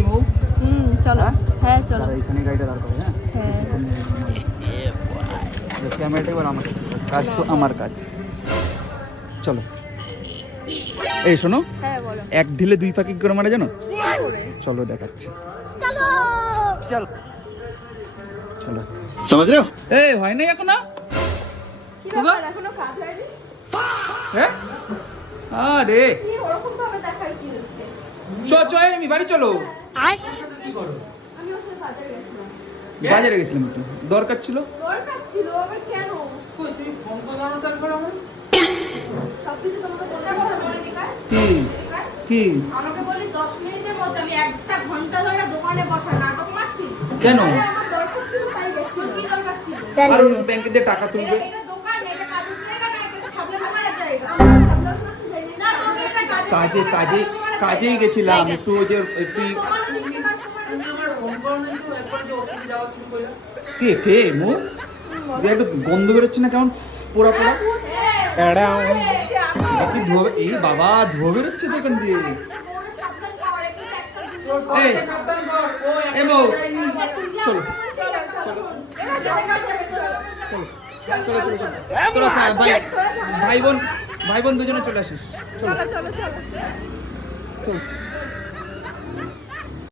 Ready move. চলো। হ্যাঁ চলো। এখানে গাড়িটা দাঁড় করে। হ্যাঁ হ্যাঁ ক্যামেরাটা এবার আমার কাজ, তো আমার কাজ। চলো এই শোনো, হ্যাঁ বলো। এক ঢিলে দুই পাখি করে মারা জানো? কি করে? চলো দেখাচ্ছি। চলো চল চলো, समझ रहे हो? এই হয় নাই এখন না? কি ব্যাপার এখনো কাজ হয়নি? হ্যাঁ আরে কি ওরকম ভাবে দেখাই কি হচ্ছে? আমি বাড়ি চলো। কি করো? আমি ওর সাথে বাজারে গেছিলাম। বাজারে গেছিলাম, একটু দরকার ছিল। দরকার ছিল আবার কেন? কই তুমি ফোন করলে না তারপর আমার? সবকিছু তোমাকে বলতে বলো বলে দিকা। কি কি আমাকে বলি 10 মিনিটের মধ্যে, আমি একটা ঘন্টা ধরে দোকানে বসা নাটক মারছিস কেন? আরে আমার দরকার ছিল তাই গেছি। কি দরকার ছিল? আর ব্যাংকে দিয়ে টাকা তুলবে। এটা দোকান, এটা কাজের জায়গা না, এটা সাবলে দোকানের জায়গা। আমরা সাবলে দোকানে যাই না। তোকে এটা কাজেই গেছিলাম একটু, ওই যে একটু দোকানে দিকে কাস্টমার তুমি আমার ফোন করো না তো একবার যে অফিসে যাওয়া তুমি কইলা? কে মুখ একটু গন্ধ বেরোচ্ছে না কেমন পোড়া পোড়া? কি ধোয়া, এই বাবা ধোয়া বেরোচ্ছে তো এখান দিয়ে। এই সাবধান কর ও এ বউ, চলো তোরা ভাই বোন দুজনে চলে আসিস। চলো চলো চলো চল